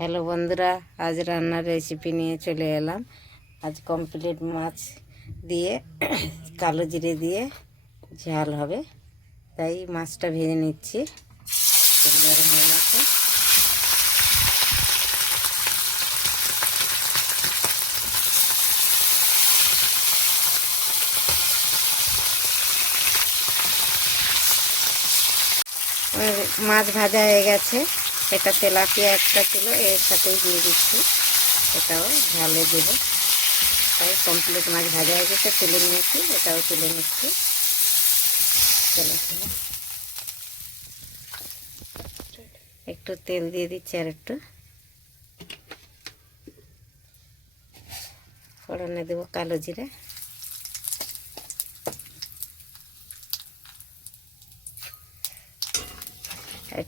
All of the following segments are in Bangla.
হ্যালো বন্ধুরা, আজ রান্নার রেসিপি নিয়ে চলে এলাম। আজ কমপ্লিট মাছ দিয়ে কালো জিরে দিয়ে ঝাল হবে, তাই মাছটা ভেজে নিচ্ছি। তেল গরম হয়ে গেছে। মাছ ভাজা হয়ে গেছে। এটা তেলাপিয়া একটা ছিল, এর সাথেই দিয়ে দিচ্ছি। এটাও ঝালে দেবো, তাই কমপ্লিট মাছ ভাজা হয়ে গেছে, তুলে নিয়েছি। এটাও তুলে নিচ্ছি। তেলাপিয়া একটু তেল দিয়ে দিচ্ছি, আর একটু ফোড়নে দেবো কালো জিরে।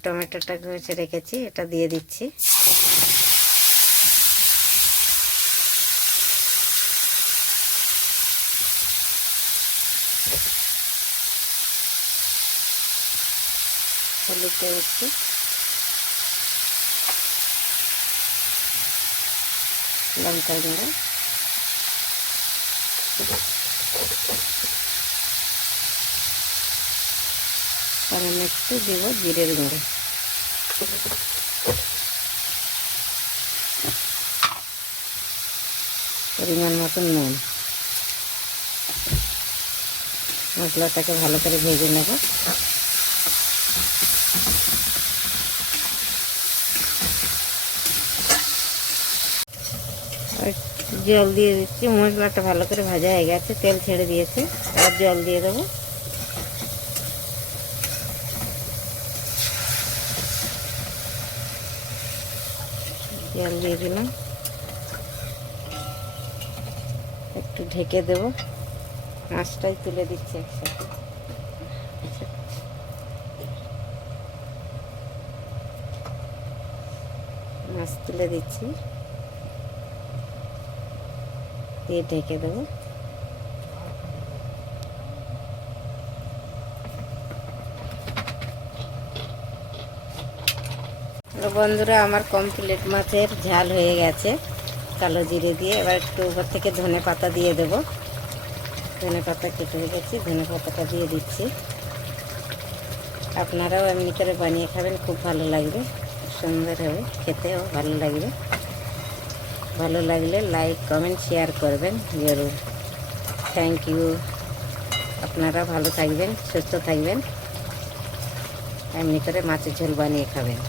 টমেটোটা ঘষে রেখেছি, এটা দিয়ে দিচ্ছি। হলুদ দিচ্ছি, লঙ্কা গুঁড়ো, কারণ একটু দেব জিরের গুঁড়ো। পরিমাণ মতন নুন। মশলাটাকে ভালো করে ভেজে নেব। জল দিয়ে দিচ্ছি। মশলাটা ভালো করে ভাজা হয়ে গেছে, তেল ছেড়ে দিয়েছে। আর জল দিয়ে দেবো। জল দিয়ে দিলাম, একটু ঢেকে দেব। মাছটাই তুলে দিচ্ছি একসাথে। মাছ তুলে দিচ্ছি, দিয়ে ঢেকে দেবো। বন্ধুরা, আমার কমপ্লিট মাছের ঝাল হয়ে গেছে কালো জিরে দিয়ে। এবার একটু উপর থেকে ধনে পাতা দিয়ে দেব। ধনে পাতা কেটে রেখেছি, ধনে পাতাটা দিয়ে দিচ্ছি। আপনারাও এমনি করে বানিয়ে খাবেন, খুব ভালো লাগবে, সুন্দর হবে, খেতেও ভালো লাগবে। ভালো লাগলে লাইক কমেন্ট শেয়ার করবেন জরুর। Thank you. আপনারা ভালো থাকবেন, সুস্থ থাকবেন, এমনি করে মাছের ঝোল বানিয়ে খাবেন।